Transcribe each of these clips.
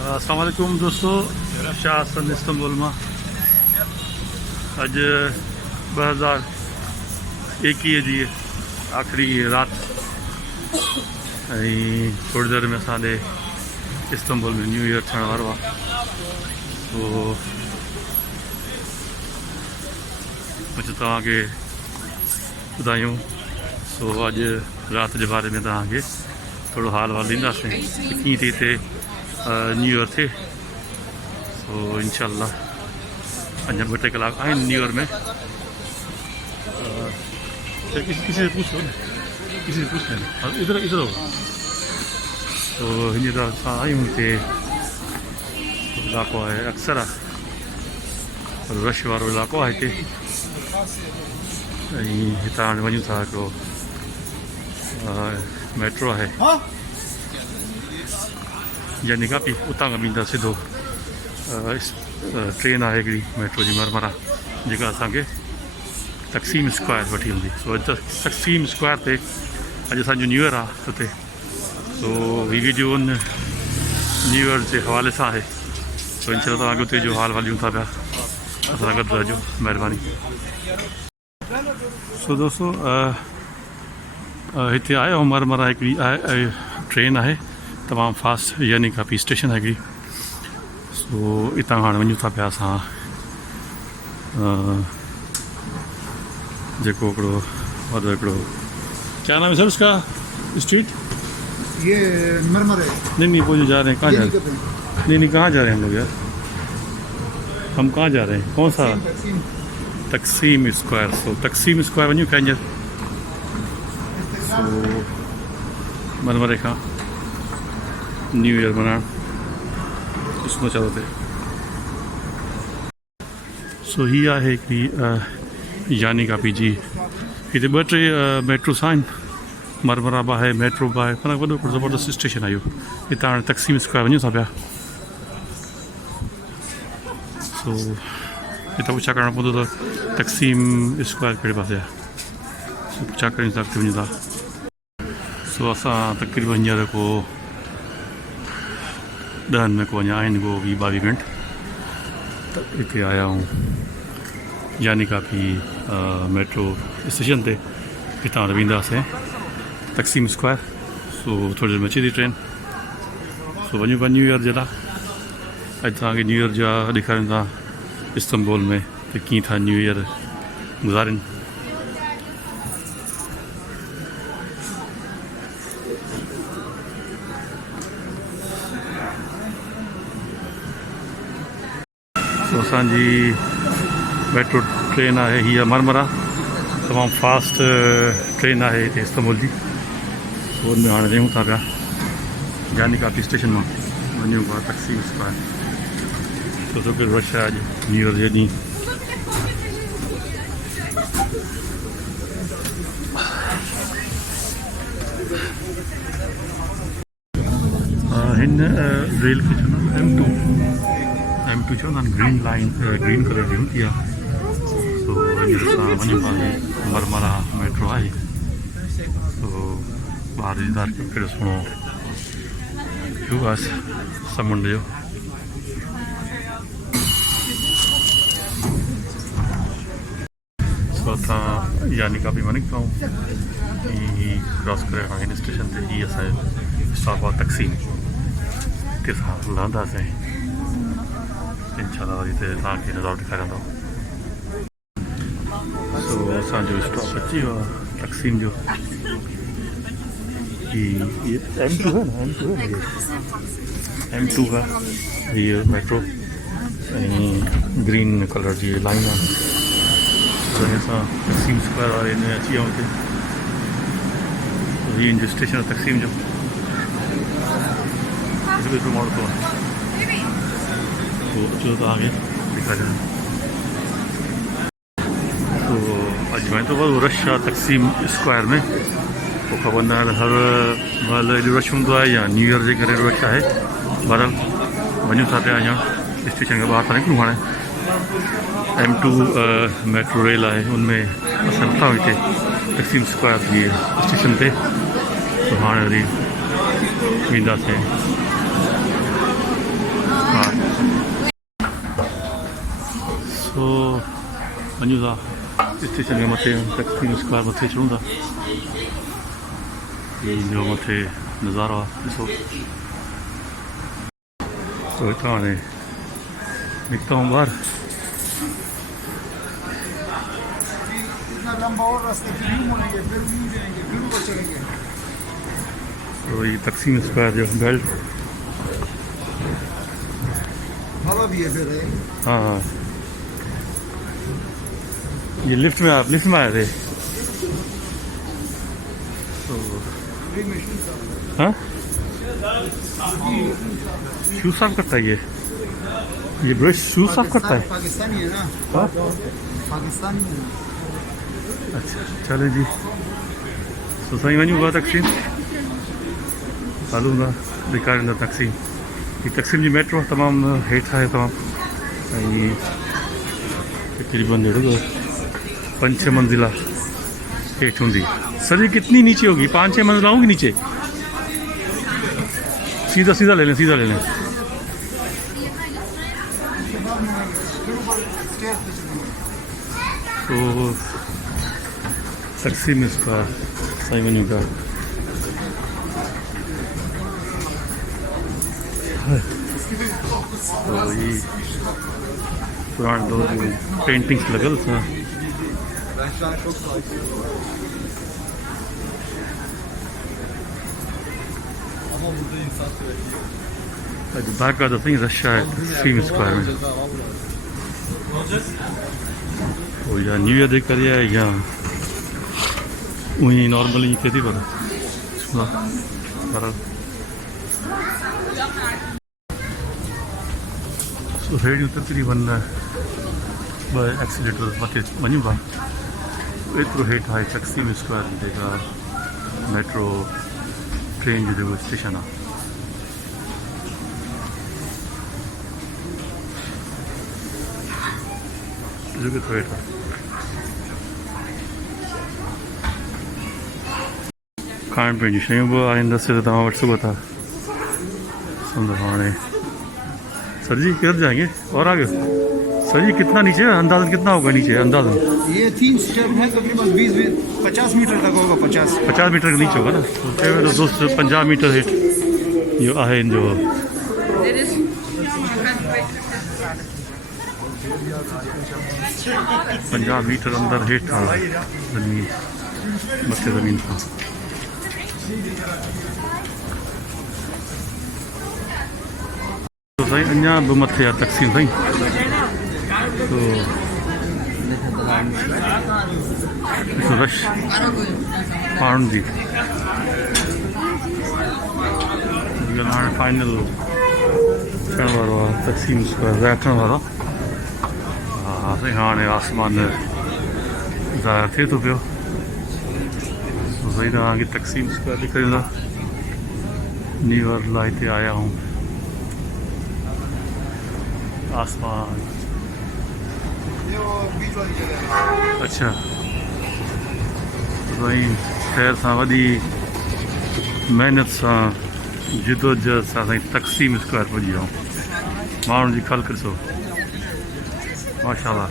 अस्सलाम वालेकुम दोस्तों, शासन इस्तांबुल में अज 2021 जी आखिरी रात थोड़ी देर में असांजे इस्तांबुल में न्यू ईयर थियण वारो आहे। तो कुझु तव्हांखे ॿुधायूं। सो अॼु राति जे बारे में तव्हांखे थोरो हाल वाल ॾींदासीं कीअं थी हिते न्यू ईयर थे। सो इंशाल्लाह अञा 2-3 कलाक आहिनि न्यू ईयर में। किसी से पूछो न, किसी से पूछ लेना। इधर इधर हो। तो हींअर असां आहियूं हिते इलाइक़ो आहे अक्सर आहे, रश वारो इलाइक़ो आहे हिते। ऐं हितां हाणे वञूं था हिकिड़ो मेट्रो आहे यानी काफ़ी उतां खां ईंदा सिधो ट्रेन आहे हिकिड़ी मेट्रो जी मरमरा जेका असांखे तक़सीम स्क्वायर वठी वेंदी। सो तक़सीम स्क्वायर ते अॼु असांजो न्यू ईयर आहे हुते। सो हीअ वीडियो उन न्यू ईयर जे हवाले सां आहे। सो इंशाल्लाह तव्हांखे हुते जो हाल वालियूं था पिया, असां गॾु रहजो, महिरबानी। सो दोस्तों हिते आयो मरमरा हिकिड़ी ट्रेन आहे तमामु फास्ट, यानी काफ़ी स्टेशन है हिकिड़ी। सो हितां हाणे वञूं था पिया असां जेको हिकिड़ो वॾो हिकिड़ो क्या नाम है सर उसका स्ट्रीट? ये मरमर है। नहीं वो जो जा रहे हैं कहाँ जा रहे हैं? नहीं कहाँ जा रहे हैं हम लोग यार? हम कहाँ जा रहे हैं? कौन सा? तक़सीम स्क्वायर। सो तक़सीम स्क्वायर वञूं कंहिंजे सो मरमरे खां न्यू ईयर मनाइण ॾिसणो चाहो थे। सो ही आहे हिकिड़ी यानी काफ़ी जी हिते 2-3 मेट्रोस आहिनि, मरमरा बि आहे, मेट्रो बि आहे, पर वॾो हिकिड़ो ज़बरदस्त स्टेशन आहे इहो। हितां हाणे तक़सीम स्क्वायर वञूं था पिया। सो हितां पुछा करणो पवंदो त तक़सीम स्क्वायर कहिड़े पासे आहे। सो पुछा कयूं था, अॻिते वञूं था। सो असां तक़रीबन हींअर को 10 में को अञा आहिनि को 20-22 मिनट त हिते आया आहियूं यानी काफ़ी मेट्रो स्टेशन ते। हितां वेंदासीं तक़सीम स्क्वायर। सो थोड़ी देर में अचे थी ट्रेन। सो वञूं पिया न्यू ईयर जे लाइ। अॼु तव्हांखे न्यू ईयर जा ॾेखारियूं था इस्तांबुल में त कीअं था न्यू ईयर गुज़ारिनि। तो असांजी मेट्रो ट्रेन आहे हीअ मरमरा, तमामु फास्ट ट्रेन आहे हिते इस्तांबुल जी। सो हुनमें हाणे वेहूं था पिया यानी काफ़ी स्टेशन मां वञूं पिया तक़सीम स्क्वायर। छो जो कि रश आहे अॼु न्यू ईयर जे ॾींहुं। हिन रेल खे चवंदा M2 चवंदा आहिनि, ग्रीन लाइन, ग्रीन कलर जी हूंदी आहे। सो हींअर असां वञूं था मरमरा मेट्रो आहे। सो ॿाहिरि जी तरफ़ कहिड़ो सुहिणो व्यू आहे समुंड जो। सो असां यानी काफ़ी मां निकिता आहियूं क्रॉस करे हाणे हिन स्टेशन ते। हीअ असांजो स्टॉप आहे तक़सीम, हिते असां लहंदासीं इंशाल्लाह। वरी हिते तव्हांखे नज़ारो ॾेखारींदो। सो असांजो स्टॉप अची वियो आहे तक़सीम जो। ये M2 है ना, M2 है ये मेट्रो ऐं ग्रीन कलर जी लाइन आहे। तो असां तक़सीम स्क्वायर वारे में अची विया हुते। हीअ जो स्टेशन आहे तक़सीम जो। हिकिड़ो माण्हू थो अचो तव्हांखे ॾेखारियां। तो अॼु में तो वॾो रश आहे तक़सीम स्क्वायर में। पोइ ख़बर न आहे हर महिल एॾो रश हूंदो आहे या न्यू ईयर जे करे एॾो रश आहे। बहरहाल वञूं था पिया अञा स्टेशन खां ॿाहिरि था निकिरूं। हाणे M2 मेट्रो रेल आहे, उनमें असां नथा हिते तक़सीम स्क्वायर जी स्टेशन ते। तो हाँ वरी वेंदासीं वञूं था स्टेशन में मथे तक़सीम स्क्वायर मथे चढ़ूं था। जो मथे नज़ारो आहे ॾिसो। तो हितां हाणे निकिता हूं ॿाहिरि। इतना लंबा और रास्ते फिर यूं मुड़ेंगे, फिर यूं जाएंगे, फिर ऊपर चढ़ेंगे। तो ये तक़सीम स्क्वायर जो बेल्ट। हवा भी है फिर है। हाँ हाँ, ये लिफ्ट में आए थे। तो हाँ शूज साफ करता है ये ब्रश शूज साफ करता है। पाकिस्तानी है ना। हाँ पाकिस्तानी है। अच्छा चले जी। तो सही वञूं था तक़सीम हलूं था ॾेखारींदा तक़सीम। ये तक़सीम जी मेट्रो तमामु हेठि आहे तमामु ऐं तकरीबन 5-6 मंजिला हेठि हूंदी। सर ये कितनी नीचे होगी? 5-6 मंजिला होंगी नीचे? सीधा सीधा ले लें, सीधा ले लें। तो तक़सीम स्क्वायर सही वञूं था। तो ये पुराने दौर में पेंटिंग्स लगल था। बाका तो सही रश है तक़सीम स्क्वायर में। तो या न्यू ईयर देख कर या वही नॉर्मली खेती पर तो हेठि तकरीबन 2 एक्सीलेटर मथे वञूं था। एतिरो हेठि आहे तक़सीम स्क्वायर जेका मेट्रो ट्रेन जो जेको स्टेशन आहे। जो केतिरो हेठि आहे। खाइण पीअण जी शयूं बि आहिनि रस्ते ते तव्हां वटि सघो था। सम्झो हाणे सर जी किधर जाएंगे और आगे? सर जी कितना नीचे है? अंदाजन कितना होगा नीचे अंदाजन? ये 3 स्टेप है, तकरीबन 20-50 मीटर तक होगा। 50 मीटर के नीचे होगा ना। तो दोस्त 50 मीटर हेठि जो आहे जो 50 मीटर अंदर हेठि आहे ज़मीन मथे ज़मीन खां। तो साईं अञा बि मथे आहे तक़सीम साईं। तो रश माण्हुनि जी हाणे फाइनल थियण वारो आहे तक़सीम स्क्वायर रखण वारो। हा साईं हाणे आसमान ज़ाहिर थिए थो पियो। साईं तव्हांखे तक़सीम स्क्वायर ॾेखारींदा। न्यू ईयर लाइ हिते आया आहियूं। आसमान अच्छा साईं ख़ैर सां वॾी महिनत सां जिदोजहद सां साईं तक़सीम स्क्वायर पुॼी विया आहियूं। माण्हुनि जी ख़ल्क़ ॾिसो माशाल्लाह।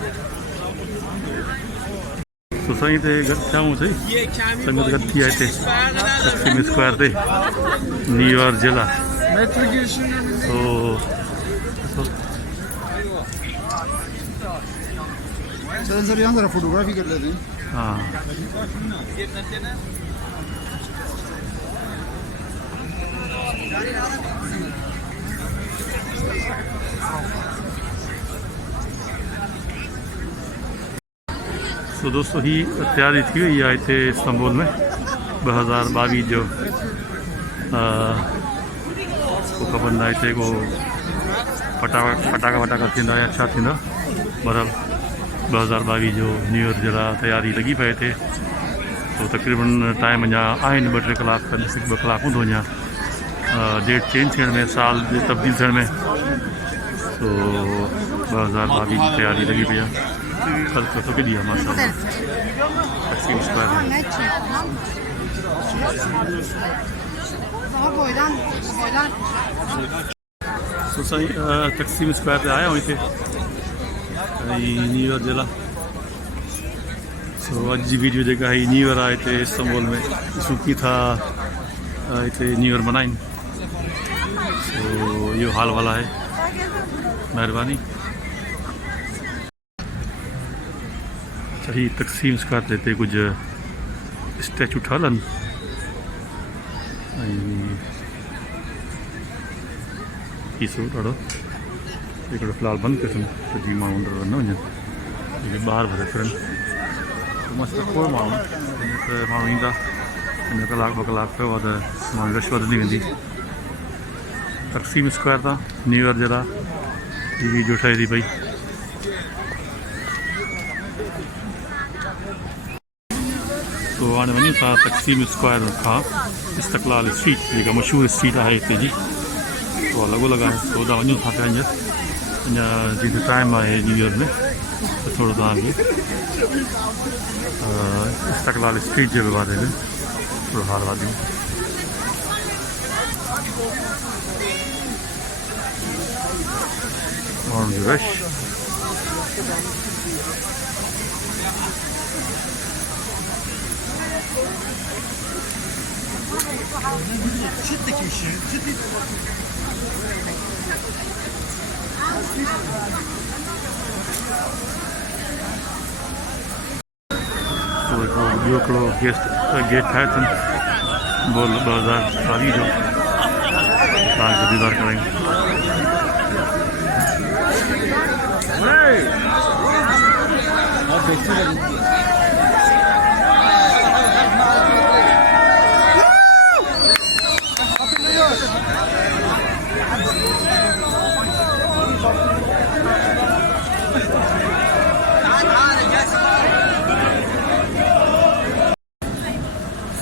तो साईं हिते गॾु थियाऊं सही संगत गॾु थी आहे हिते तक़सीम स्क्वायर ते न्यू ईयर जे लाइ। तो सर यहाँ जरा फोटोग्राफी कर लेते हैं। हाँ तो दोस्तों ही तैयारी थी हुई आहे हिते इस्तांबुल में 2022 जो को ख़बर न आहे हिते को फटाका थींदा या छा थींदा। बहरहाल 2022 जो न्यू ईयर जे लाइ तैयारी लॻी पए हिते। तो तक़रीबन टाइम अञा आहिनि 2-3 कलाक 2 कलाक हूंदो अञा डेट चेंज थियण में, साल तब्दील थियण में। तो 2022 जी तैयारी लॻी पई आहे। ख़ल्क़ तो केॾी आहे माशाल्लाह तक़सीम स्क्वायर में। तो साईं तक़सीम स्क्वायर ते आया आहियूं हिते न्यू ईयर जे लाइ। तो अॼु जी वीडियो जेका आहे न्यू ईयर आहे हिते इस्तांबुल में ॾिसूं की था हिते न्यू ईयर मल्हाइनि तो इहो हाल वाला आहे महिरबानी सही तक़सीम स्क्वायर ते हिते कुझु स्टैचू ठहियल आहिनि ऐं हीसो ॾाढो हिकिड़ो फ़िलहाल बंदि कयोसीं त जीअं माण्हू अंदरि न वञनि जेके ॿाहिरि भरे फिरनि मस्तु खोड़ माण्हू त माण्हू ईंदा अञा कलाक ॿ कलाक पियो आहे त माण्हू रश वधंदी वेंदी तक़सीम स्क्वायर तां न्यू ईयर जे लाइ हीअ वीडियो ठहे थी पई तो हाणे वञूं था तक़सीम स्क्वायर खां इस्तक़लाल स्ट्रीट जेका मशहूरु स्ट्रीट आहे हिते जी उहा लॻो आहे तो होॾां वञूं था पिया अञा जीअं टाइम आहे न्यू ईयर में त थोरो तव्हांखे इस्तक़लाल स्ट्रीट जे बारे में थोरो हाल वादियूं माण्हुनि जो रश तो ॿियो हिकिड़ो गेट ठाहे अथनि बोल 2022 जो तव्हांखे दीदार करायूं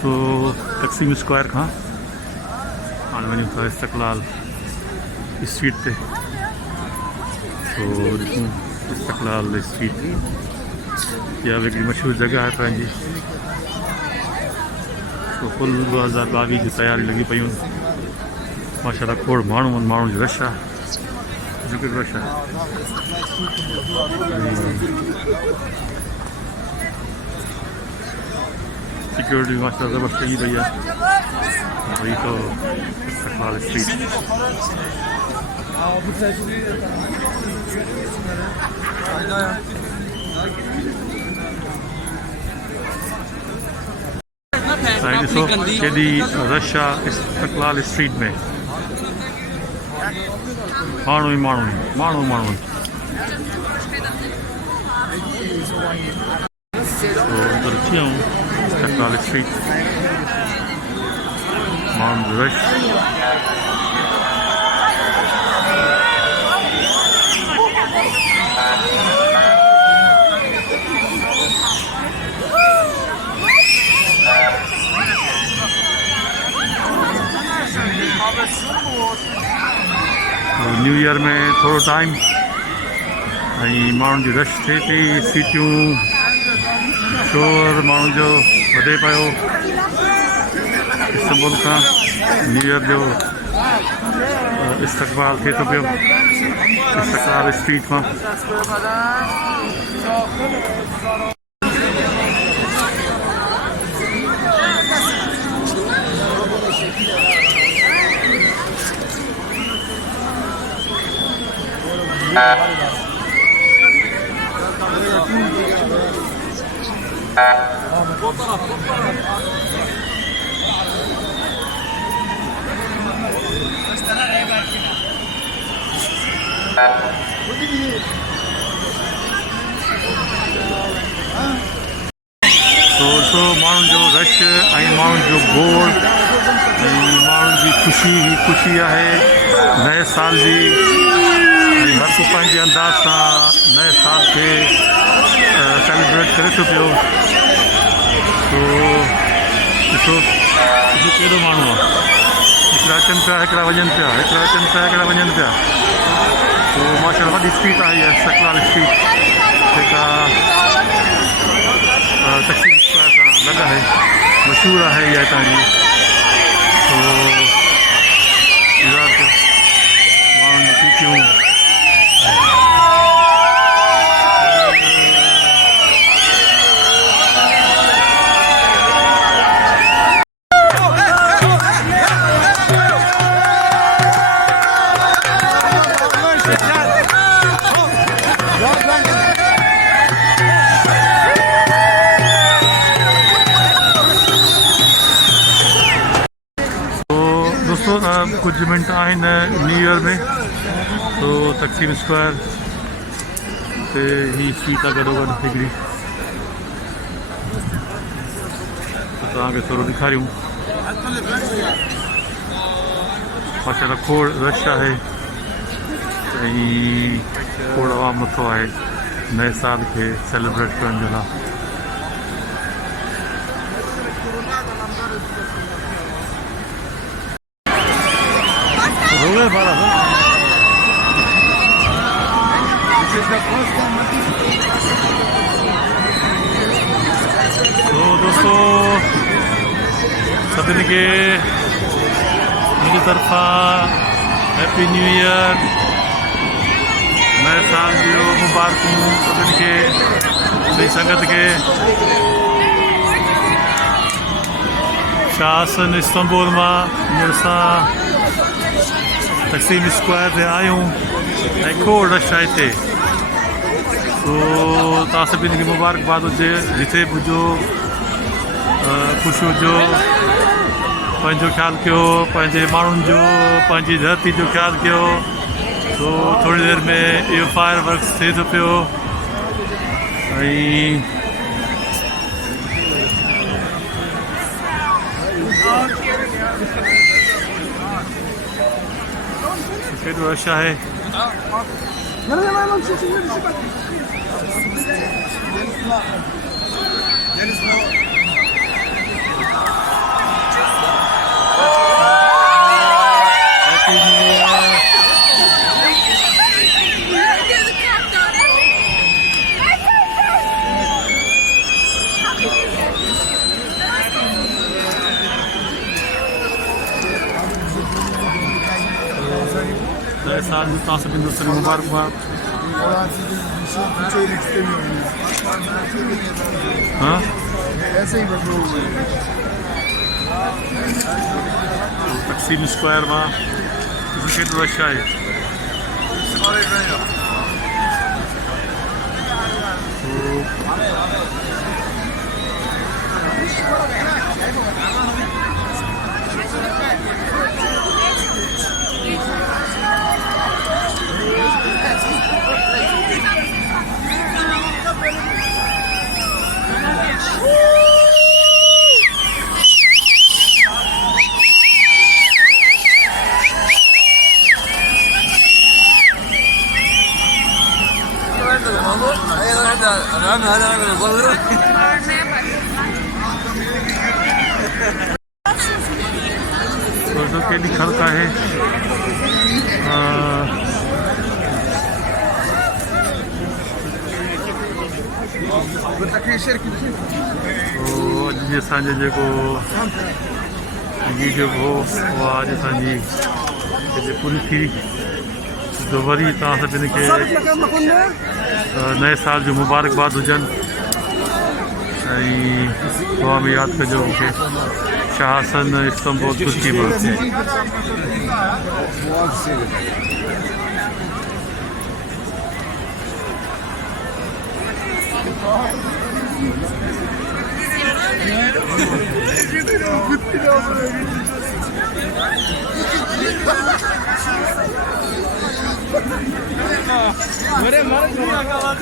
तो तक़सीम स्क्वायर खां हाणे वञूं था इस्तक़लाल स्ट्रीट ते तो ॾिसूं इस्तक़लाल स्ट्रीट इहा हिकिड़ी मशहूरु जॻह आहे पंहिंजी तो फुल 2022 जी तयारी लॻी पयूं माशाल्लाह खोड़ माण्हू आहिनि माण्हुनि जो रश आहे जेके रश आहे सिक्योरिटी माशाल्लाह ज़बरदस्त कई पई आहे वही तो इस्तक़लाल स्ट्रीट साईं ॾिसो केॾी रश आहे इस्तक़लाल स्ट्रीट में माण्हू ई माण्हू आहिनि अंदरि अची विया आहियूं इस्तक़लाल स्ट्रीट माण्हुनि जो रश न्यू ईयर में थोरो टाइम ऐं माण्हुनि जी रश थिए थी सीटियूं शोर माण्हुनि जो वधे पियो इस्तांबुल खां न्यू ईयर जो इस्तक़बाल थिए थो पियो इस्तक़लाल स्ट्रीट मां तो माण्हुनि जो रश ऐं माण्हुनि जो गोड़ ऐं माण्हुनि जी ख़ुशी आहे नए साल जी ऐं हर को पंहिंजे अंदाज़ सां नए साल खे सेलिब्रेट करे थो पियो तो ॾिसो कहिड़ो माण्हू आहे हिकिड़ा अचनि पिया हिकिड़ा वञनि पिया तो माशाल्लाह वॾी स्ट्रीट आहे इहा इस्तक़लाल स्ट्रीट जेका तक़सीम स्क्वायर सां लॻ आहे मशहूरु आहे इहा हितां जी तो माण्हुनि जी सीटियूं कुछ मिनट आहिनि न्यू ईयर में तो तक़सीम स्क्वायर ते ही स्ट्रीट आहे गॾोगॾु हिकिड़ी तव्हांखे थोरो ॾेखारियूं माशाल्लाह खोड़ रश आहे ऐं खोड़ आवाम नथो आहे नए साल खे सेलिब्रेट करण जे लाइ हो गए बारह तो दोस्तों सभिनी खे मुंहिंजी तरफ़ा हैप्पी न्यू ईयर नए साल जो मुबारकूं सभिनी खे सही संगत खे शासन इस्तांबुल मां हींअर असां तक़सीम स्क्वायर ते आहियूं ऐं खोड़ रश आहे हिते तो तव्हां सभिनी खे मुबारकबाद हुजे जिथे बि हुजो ख़ुशि हुजो पंहिंजो ख़्यालु कयो पंहिंजे माण्हुनि जो पंहिंजी धरती जो ख़्यालु कयो तो थोड़ी देर में इहो फायर वर्क्स थिए थो पियो ऐं केॾो रश आहे नए साल जो तव्हां सभिनी दोस्तनि खे मुबारकबाद हाँ ऐसे ही तक़सीम स्क्वायर मां केॾो रश आहे तो केॾी ख़लक़ आहे अॼु जी असांजो जेको वीडियो हो उहा अॼु असांजी पूरी थी तो वरी तव्हां सभिनी खे नए साल जो मुबारकबाद हुजनि ऐं दुआ में यादि कजो मूंखे शासन इस्तांबुल तुर्की मां मेरे मारे दुनिया का आवाज